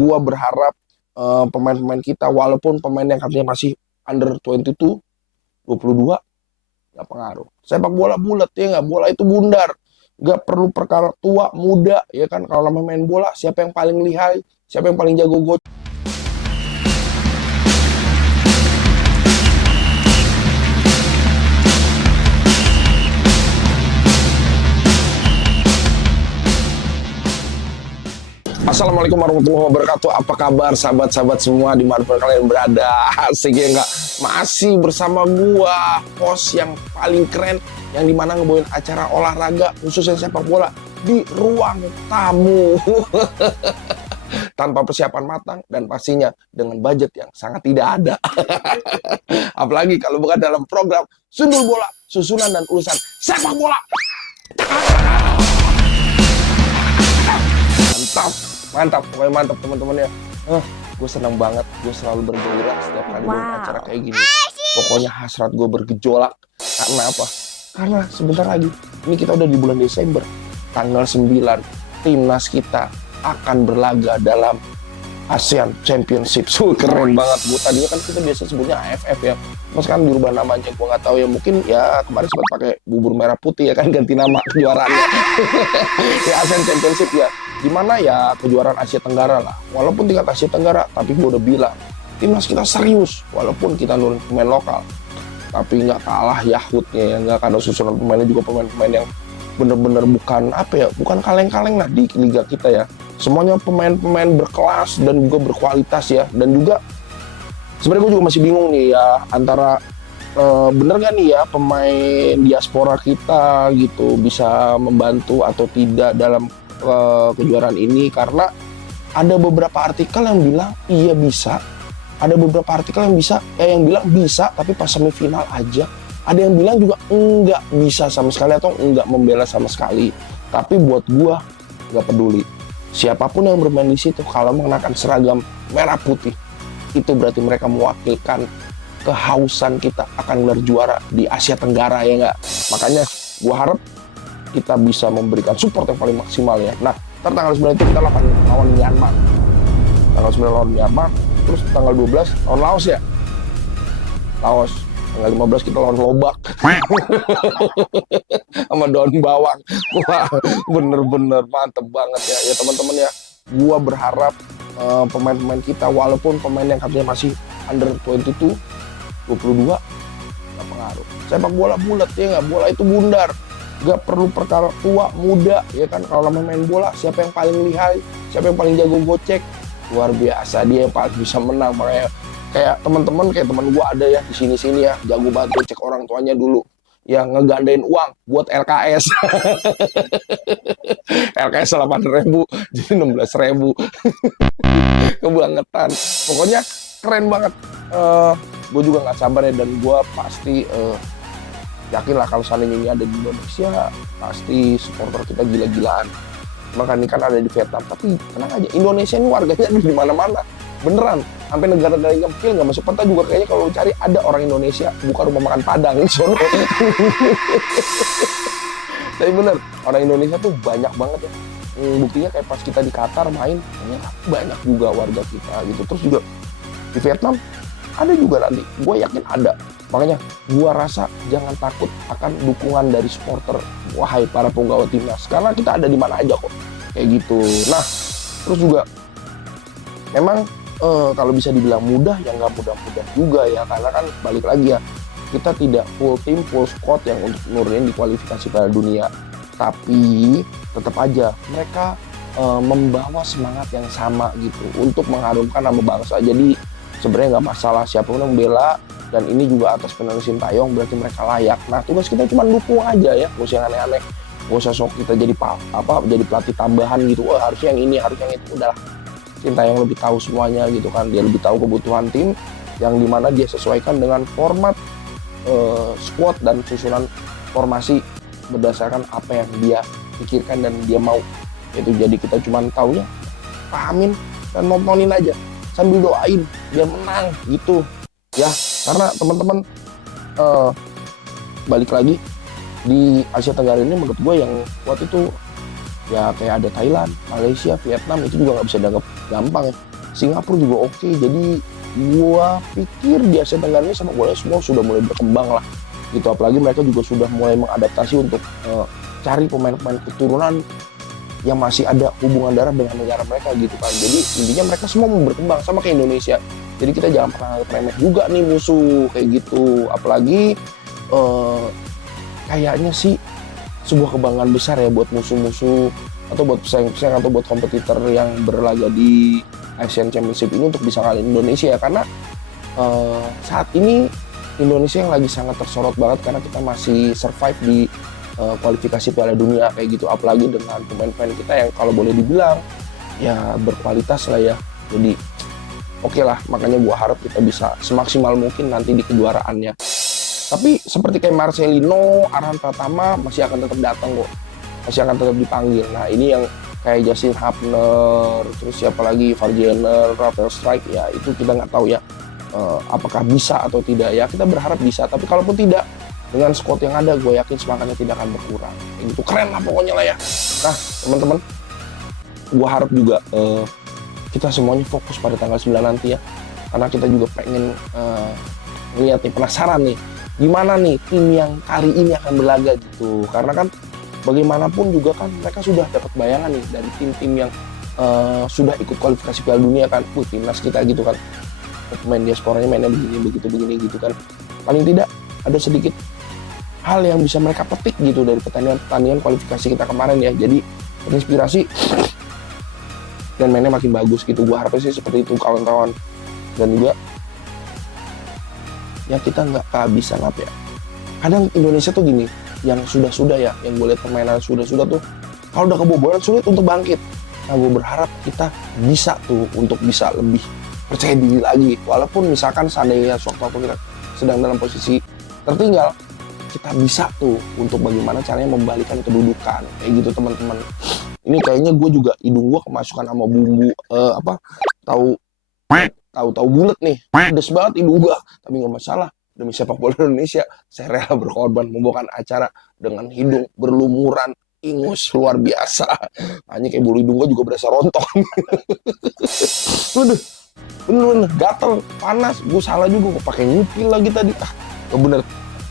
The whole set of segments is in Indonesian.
Gua berharap pemain-pemain kita, walaupun pemain yang katanya masih under 22, 22, nggak pengaruh. Sepak bola bulat ya nggak, bola itu bundar. Nggak perlu perkara tua, muda, ya kan. Kalau nama main bola, siapa yang paling lihai, siapa yang paling jago gol. Assalamualaikum warahmatullahi wabarakatuh. Apa kabar sahabat-sahabat semua dimanapun kalian berada? Asik ya nggak? Masih bersama gua, host yang paling keren, yang dimana ngebawain acara olahraga khususnya sepak bola di ruang tamu. Tanpa persiapan matang dan pastinya dengan budget yang sangat tidak ada. Apalagi kalau bukan dalam program Sundul Bola, susunan dan urusan sepak bola. Mantap, mantap, pokoknya mantap teman-teman ya. Gue senang banget, gue selalu bergembira setiap kali buat acara kayak gini. Pokoknya hasrat gue bergejolak. Karena apa? Karena sebentar lagi, ini kita udah di bulan Desember, tanggal 9, timnas kita akan berlaga dalam ASEAN Championship. Keren banget. Tadinya kan kita biasa sebutnya AFF ya. Mas kan dirubah namanya, gue nggak tahu ya. Mungkin ya kemarin sempat pakai bubur merah putih ya kan, ganti nama kejuaraannya. Ya ASEAN Championship ya. Dimana ya kejuaraan Asia Tenggara lah. Walaupun tingkat Asia Tenggara, tapi gue udah bilang timnas kita serius. Walaupun kita nurun pemain lokal, tapi nggak kalah Yahutnya ya. Nggak, karena susunan pemainnya juga pemain-pemain yang bener-bener bukan apa ya, bukan kaleng-kaleng lah di liga kita ya. Semuanya pemain-pemain berkelas dan juga berkualitas ya. Dan juga sebenarnya gue juga masih bingung nih ya, antara bener gak nih ya pemain diaspora kita gitu bisa membantu atau tidak dalam kejuaraan ini. Karena ada beberapa artikel yang bilang iya bisa, ada beberapa artikel yang bilang bisa tapi pas semifinal aja, ada yang bilang juga enggak bisa sama sekali atau enggak membela sama sekali. Tapi buat gua nggak peduli siapapun yang bermain di situ, kalau mengenakan seragam merah putih itu berarti mereka mewakilkan kehausan kita akan gelar juara di Asia Tenggara ya nggak. Makanya gua harap kita bisa memberikan support yang paling maksimal ya. Nah, tanggal 9 itu kita lawan Myanmar. Tanggal 9 lawan Myanmar, terus tanggal 12 lawan Laos ya. Laos. Tanggal 15 kita lawan Lobak. Sama daun bawang. Wah, bener-bener mantep banget ya. Ya teman-teman ya, gua berharap pemain-pemain kita, walaupun pemain yang katanya masih under 22, 22, nggak pengaruh. Sepak bola bulat ya nggak, bola itu bundar. Gak perlu perkara tua, muda, ya kan. Kalau main bola, siapa yang paling lihai, siapa yang paling jago gocek, luar biasa, dia yang paling bisa menang. Makanya kayak teman-teman, kayak teman gua ada ya di sini-sini ya, jago banget gocek orang tuanya dulu, yang ngegandain uang buat LKS. LKS 8.000 jadi 16.000. Kebangetan. Pokoknya keren banget. Gue juga nggak sabar ya, dan gue pasti yakin lah kalau seandainya ini ada di Indonesia, pasti supporter kita gila-gilaan. Maka ini kan ada di Vietnam, tapi tenang aja, Indonesia ini warganya ada di mana-mana, beneran. Sampai negara-negara yang kecil nggak masuk peta juga kayaknya kalau cari ada orang Indonesia buka rumah makan Padang di sono. Tapi bener, orang Indonesia tuh banyak banget ya. Buktinya kayak pas kita di Qatar main, banyak juga warga kita gitu. Terus juga di Vietnam ada juga nanti, gue yakin ada. Makanya gue rasa jangan takut akan dukungan dari supporter, wahai para penggawa timnas, karena kita ada di mana aja kok, kayak gitu. Nah, terus juga memang kalau bisa dibilang mudah, ya nggak mudah-mudah juga ya, karena kan balik lagi ya, kita tidak full tim, full squad yang untuk nurunin di kualifikasi Piala Dunia. Tapi tetap aja mereka membawa semangat yang sama gitu untuk mengharumkan nama bangsa. Jadi sebenarnya nggak masalah siapapun yang membela, dan ini juga atas penerimaan Sintayong, berarti mereka layak. Nah, tugas kita cuma dukung aja ya, nggak usah yang aneh-aneh, nggak usah sok kita jadi jadi pelatih tambahan gitu. Wah, harusnya yang ini, harusnya yang itu. Udah, Sintayong lebih tahu semuanya gitu kan, dia lebih tahu kebutuhan tim, yang dimana dia sesuaikan dengan format squad dan susunan formasi berdasarkan apa yang dia pikirkan dan dia mau. Itu jadi kita cuma taunya pahamin dan nontonin aja sambil doain biar menang gitu ya. Karena teman-teman balik lagi di Asia Tenggara ini, menurut gue yang kuat itu ya kayak ada Thailand, Malaysia, Vietnam, itu juga nggak bisa dianggap gampang ya. Singapura juga oke. Jadi gua pikir di Asia Tenggara ini sepak bola semua sudah mulai berkembang lah gitu. Apalagi mereka juga sudah mulai mengadaptasi untuk cari pemain-pemain keturunan yang masih ada hubungan darah dengan negara mereka gitu kan. Jadi intinya mereka semua mau berkembang sama kayak Indonesia. Jadi kita jangan pernah remeh juga nih musuh kayak gitu. Apalagi kayaknya sih sebuah kebanggaan besar ya buat musuh-musuh atau buat pesaing-pesaing atau buat kompetitor yang berlaga di Asian Championship ini untuk bisa ngalahin Indonesia ya. Karena saat ini Indonesia yang lagi sangat tersorot banget karena kita masih survive di kualifikasi Piala Dunia kayak gitu. Apalagi dengan pemain-pemain kita yang kalau boleh dibilang ya berkualitas lah ya. Jadi oke lah, makanya gua harap kita bisa semaksimal mungkin nanti di kejuaraannya. Tapi seperti kayak Marcelino, Arhan Pratama masih akan tetap datang kok, masih akan tetap dipanggil. Nah ini yang kayak Justin Hapner, terus siapa lagi, Varjener, Rafael Strijk, ya itu kita nggak tahu ya apakah bisa atau tidak ya. Kita berharap bisa, tapi kalaupun tidak, dengan squad yang ada gue yakin semangatnya tidak akan berkurang. Kayak gitu, keren lah pokoknya lah ya. Nah teman-teman, gue harap juga kita semuanya fokus pada tanggal 9 nanti ya, karena kita juga pengen lihat nih, penasaran nih gimana nih tim yang kali ini akan berlaga gitu. Karena kan bagaimanapun juga kan mereka sudah dapat bayangan nih dari tim-tim yang sudah ikut kualifikasi Piala Dunia kan. Timnas kita gitu kan, pemain diasporanya mainnya begini gitu kan. Paling tidak ada sedikit hal yang bisa mereka petik gitu dari pertandingan kualifikasi kita kemarin ya. Jadi terinspirasi dan mainnya makin bagus gitu. Gua harapnya sih seperti itu kawan-kawan. Dan juga ya kita nggak kehabisan apa ya. Kadang Indonesia tuh gini, yang sudah ya, yang gue lihat permainan sudah tuh kalau udah kebobolan sulit untuk bangkit. Nah gue berharap kita bisa tuh untuk bisa lebih percaya diri lagi. Walaupun misalkan seandainya sewaktu kita sedang dalam posisi tertinggal, kita bisa tuh untuk bagaimana caranya membalikan kedudukan kayak gitu teman-teman. Ini kayaknya gue juga hidung gue kemasukan sama bumbu tahu bulat nih, pedes banget hidung gue, tapi nggak masalah. Demi sepak bola Indonesia, saya rela berkorban membawakan acara dengan hidung berlumuran ingus luar biasa. Hanya kayak bulu hidung gue juga berasa rontok. Waduh, bener gatel, panas. Gue salah juga, gue pakai nyupil lagi tadi. Gak bener.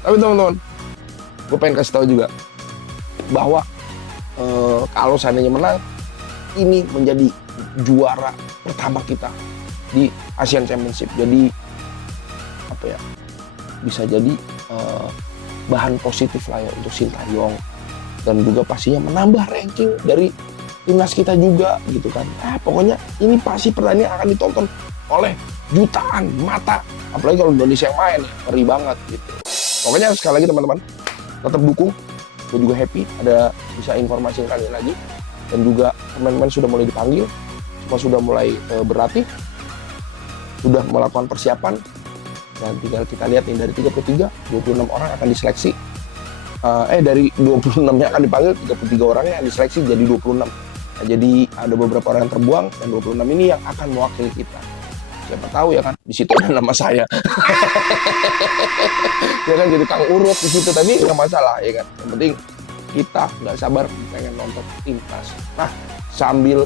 Tapi teman-teman, gue pengen kasih tahu juga bahwa kalau seandainya menang, ini menjadi juara pertama kita di Asian Championship. Jadi apa ya, bisa jadi bahan positif lah ya untuk Sintayong, dan juga pastinya menambah ranking dari timnas kita juga gitu kan. Pokoknya ini pasti pertandingan akan ditonton oleh jutaan mata, apalagi kalau Indonesia yang main ya, ngeri banget gitu. Pokoknya sekali lagi teman-teman, tetap dukung. Gue juga happy ada bisa informasi kalian lagi, dan juga pemain-pemain sudah mulai dipanggil, semua sudah mulai berlatih, sudah melakukan persiapan. Dan tinggal kita lihat nih, dari 33, 26 orang akan diseleksi. Dari 26 yang akan dipanggil, 33 orangnya yang diseleksi jadi 26. Nah, jadi ada beberapa orang yang terbuang, dan 26 ini yang akan mewakili kita. Siapa tahu ya kan, di situ ada nama saya. Ya kan, jadi Kang Urut di situ, tapi nggak masalah ya kan. Yang penting kita nggak sabar pengen nonton timnas. Nah, sambil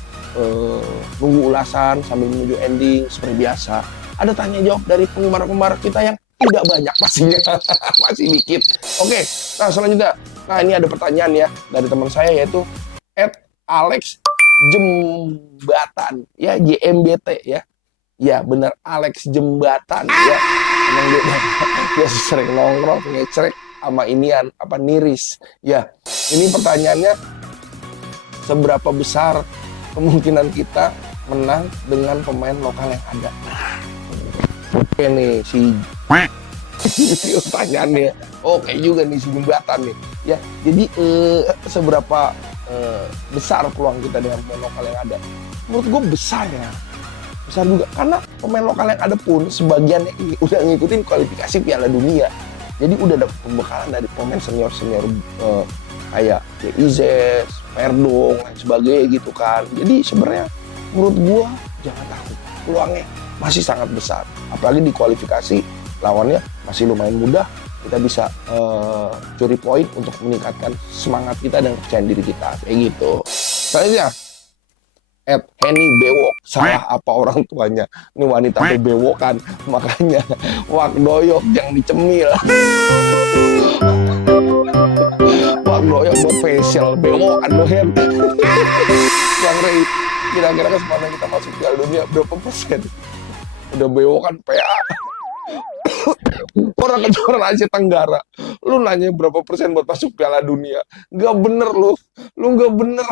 nunggu ulasan, sambil menuju ending seperti biasa, ada tanya jawab dari penggemar-penggemar kita yang tidak banyak pastinya. Masih dikit. Oke, nah selanjutnya. Nah ini ada pertanyaan ya dari teman saya, yaitu @Alex Jembatan ya, JMBT ya. Ya benar, Alex Jembatan ya. Emang dia sering nongkrong ngecrek sama inian apa Niris. Ya, ini pertanyaannya, seberapa besar kemungkinan kita menang dengan pemain lokal yang ada? Oke nih si pertanyaannya, oke juga nih si Jembatan nih ya. Jadi seberapa besar peluang kita dengan pemain lokal yang ada? Menurut gue besar ya, besar juga, karena pemain lokal yang ada pun sebagiannya ini udah ngikutin kualifikasi Piala Dunia, jadi udah dapat pembekalan dari pemain senior kayak Izes, Verdong, dan sebagainya gitu kan. Jadi sebenarnya menurut gue jangan takut, peluangnya masih sangat besar. Apalagi di kualifikasi lawannya masih lumayan mudah, kita bisa curi poin untuk meningkatkan semangat kita dan kepercayaan diri kita kayak gitu. Selanjutnya @Henny bewok. Salah apa orang tuanya? Ini wanita bewokan, makanya wak doyok yang dicemil. Wak doyok buat facial, bewokan lo Hen. Yang Ray, kira-kira kesempatan kita masuk Piala Dunia berapa persen? Udah bewokan PA. Orang kejuaraan Asia Tenggara, lu nanya berapa persen buat masuk Piala Dunia? Gak bener lu gak bener.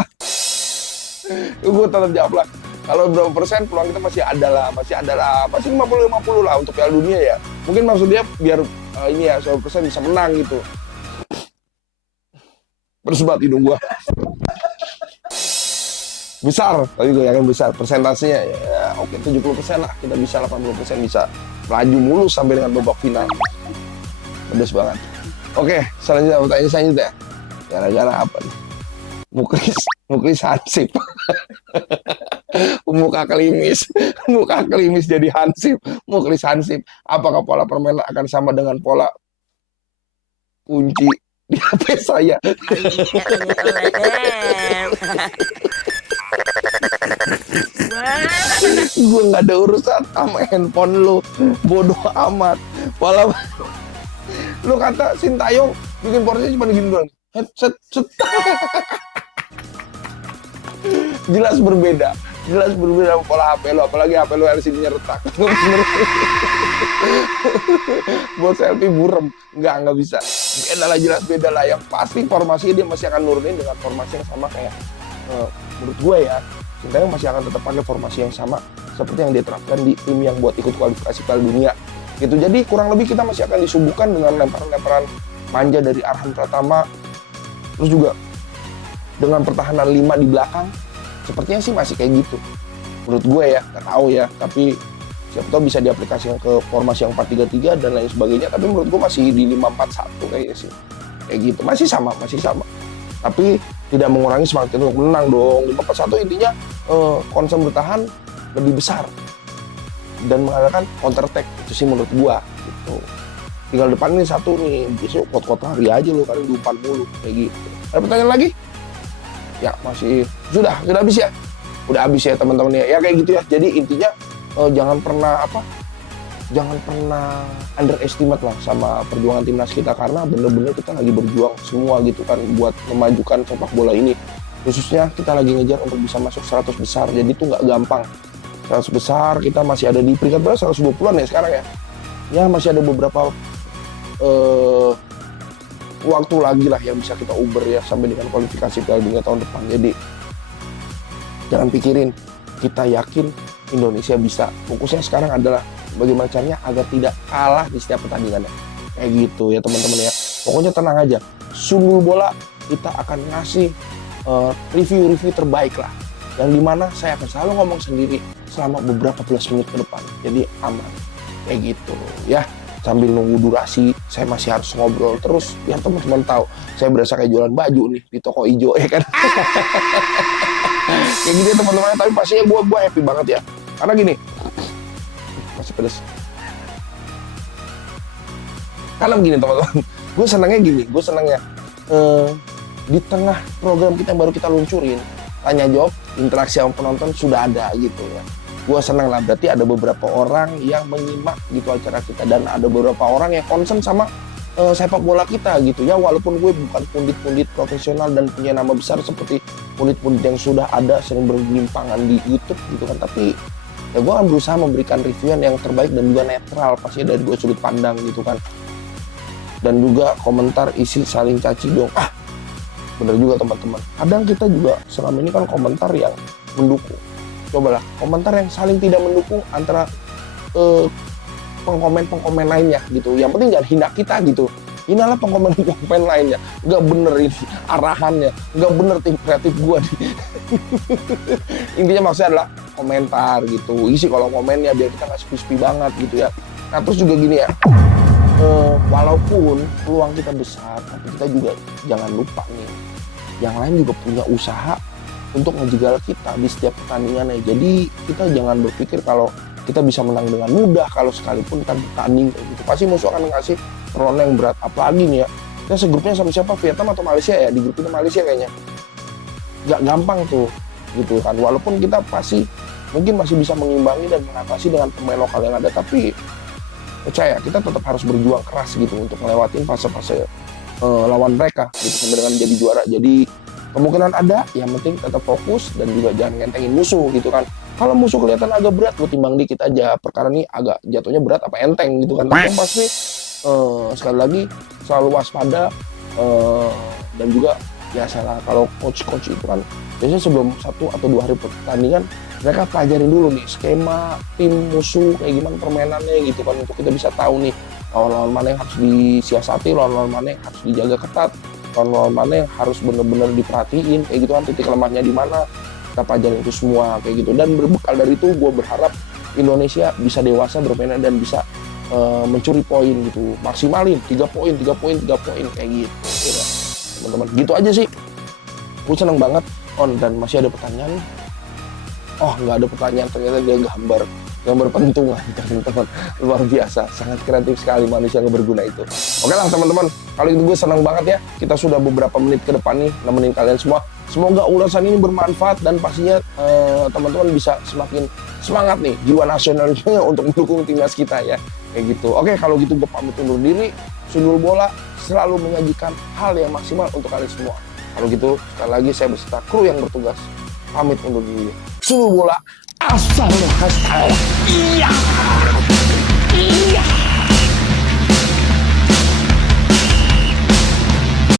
Gue tetap jawab lah, kalau berapa persen peluang kita masih ada lah, masih 50-50 lah untuk Piala Dunia ya. Mungkin maksud dia biar ini ya 100% bisa menang gitu. Bersebat hidung gua. Besar, tapi gue yakin besar persentasenya ya, oke 70% lah, kita bisa 80% bisa melaju mulus sampai dengan babak final. Pedes banget. Oke, selanjutnya pertanyaan selanjutnya. Gara-gara apa nih? Muklis Hansip. muka kelimis jadi Hansip. Muklis Hansip. Apakah pola permainan akan sama dengan pola kunci di HP saya? Gue nggak ada urusan sama handphone lu, bodoh amat. Walau lu kata Sintayong bikin porsinya cuma gini doang, headset jelas berbeda sama pola HP lu, apalagi HP lu LCD-nya retak. Buat selfie burem, nggak bisa. Beda lah. Yang pasti formasinya dia masih akan nurunin dengan formasi yang sama kayak menurut gue ya. Sintayong masih akan tetap pakai formasi yang sama seperti yang dia terapkan di tim yang buat ikut kualifikasi Piala Dunia. Gitu. Jadi kurang lebih kita masih akan disuguhkan dengan lemparan-lemparan manja dari Arhan Pratama. Terus juga dengan pertahanan 5 di belakang. Sepertinya sih masih kayak gitu. Menurut gue ya, nggak tahu ya. Tapi siapa tahu bisa diaplikasikan ke formasi yang 4-3-3 dan lain sebagainya. Tapi menurut gue masih di 5-4-1 kayaknya sih. Kayak gitu. Masih sama. Tapi tidak mengurangi semangat kita untuk menang dong. 5-4-1 intinya concern bertahan lebih besar dan mengadakan counter attack. Itu sih menurut gua gitu. Tinggal depan ini satu nih, besok kot-kot lari aja lo, kali umpan mulu kayak gitu. Ada pertanyaan lagi? Ya masih sudah habis ya. Udah habis ya teman-teman ya. Ya kayak gitu ya. Jadi intinya jangan pernah underestimate lah sama perjuangan timnas kita, karena bener-bener kita lagi berjuang semua gitu kan buat memajukan sepak bola ini. Khususnya kita lagi ngejar untuk bisa masuk 100 besar. Jadi itu nggak gampang. 100 besar kita masih ada di peringkat berapa? 120-an ya sekarang ya. Ya masih ada beberapa waktu lagi lah yang bisa kita uber ya sampai dengan kualifikasi Piala Dunia tahun depan. Jadi jangan pikirin, kita yakin Indonesia bisa. Fokusnya sekarang adalah bagaimana caranya agar tidak kalah di setiap pertandingannya. Kayak gitu ya teman-teman ya. Pokoknya tenang aja. Sungguh bola kita akan ngasih review-review terbaik lah. Yang dimana saya akan selalu ngomong sendiri selama beberapa belas menit ke depan. Jadi aman. Kayak gitu ya. Sambil nunggu durasi, saya masih harus ngobrol terus. Biar teman-teman tahu, saya berasa kayak jualan baju nih di toko hijau ya kan. Kayak gitu ya teman-teman. Tapi pastinya gue happy banget ya. Karena gini, masih pedes. Karena begini teman-teman, gue senangnya di tengah program kita yang baru kita luncurin, tanya jawab, interaksi sama penonton sudah ada gitu ya. Gue senang lah, berarti ada beberapa orang yang menyimak gitu acara kita, dan ada beberapa orang yang concern sama sepak bola kita gitu ya. Walaupun gue bukan pundit-pundit profesional dan punya nama besar seperti pundit-pundit yang sudah ada sering bergelimpangan di YouTube gitu kan, tapi ya gue akan berusaha memberikan reviewan yang terbaik dan juga netral pastinya dari dua sudut pandang gitu kan. Dan juga komentar isi saling caci dong. Bener juga teman-teman. Kadang kita juga selama ini kan komentar yang mendukung. Cobalah komentar yang saling tidak mendukung antara pengkomen lainnya gitu. Yang penting jangan hina kita gitu. Hinalah pengkomen lainnya. Gak bener ini arahannya. Gak bener tim kreatif gue nih. Intinya maksudnya adalah komentar gitu. Isi kalau komennya biar kita gak sepi-sepi banget gitu ya. Nah terus juga gini ya. Walaupun peluang kita besar, tapi kita juga jangan lupa nih, yang lain juga punya usaha untuk ngejegal kita di setiap pertandingannya. Jadi kita jangan berpikir kalau kita bisa menang dengan mudah kalau sekalipun kita bertanding kayak gitu. Pasti musuh akan ngasih perlawanan yang berat. Apalagi nih ya, kita segrupnya sama siapa? Vietnam atau Malaysia ya? Di grup kita Malaysia kayaknya. Gak gampang tuh. gitu kan. Walaupun kita pasti mungkin masih bisa mengimbangi dan mengatasi dengan pemain lokal yang ada, tapi percaya kita tetap harus berjuang keras gitu untuk melewatin fase-fase lawan mereka gitu sampai dengan jadi juara. Jadi kemungkinan ada, yang penting tetap fokus dan juga jangan ngentengin musuh gitu kan. Kalau musuh kelihatan agak berat, lu timbang dikit aja. Perkara ini agak jatuhnya berat apa enteng gitu kan. Tapi yang pasti sekali lagi selalu waspada, dan juga biasalah kalau coach-coach itu kan biasanya sebelum 1 atau 2 hari pertandingan mereka pelajarin dulu nih skema tim musuh kayak gimana permainannya gitu kan, untuk kita bisa tahu nih lawan-lawan mana yang harus disiasati, lawan-lawan mana yang harus dijaga ketat, lawan-lawan mana yang harus benar-benar diperhatiin kayak gitu kan, titik lemahnya di mana, kita pelajarin itu semua kayak gitu. Dan berbekal dari itu gue berharap Indonesia bisa dewasa bermain dan bisa mencuri poin gitu, maksimalin 3 poin kayak gitu ya, teman-teman. Gitu aja sih, gue seneng banget. Dan masih ada pertanyaan. Oh, nggak ada pertanyaan, ternyata dia gambar pentungan, teman-teman. Luar biasa, sangat kreatif sekali manusia yang berguna itu. Oke lah teman-teman, kalau itu gue senang banget ya, kita sudah beberapa menit ke depan nih nemenin kalian semua. Semoga ulasan ini bermanfaat dan pastinya teman-teman bisa semakin semangat nih jiwa nasionalnya untuk mendukung timnas kita ya, kayak gitu. Oke, kalau gitu gue pamit undur diri. Sundul Bola selalu menyajikan hal yang maksimal untuk kalian semua. Kalau gitu, sekali lagi saya beserta kru yang bertugas pamit undur diri. Sundul Bola, asal. Iya.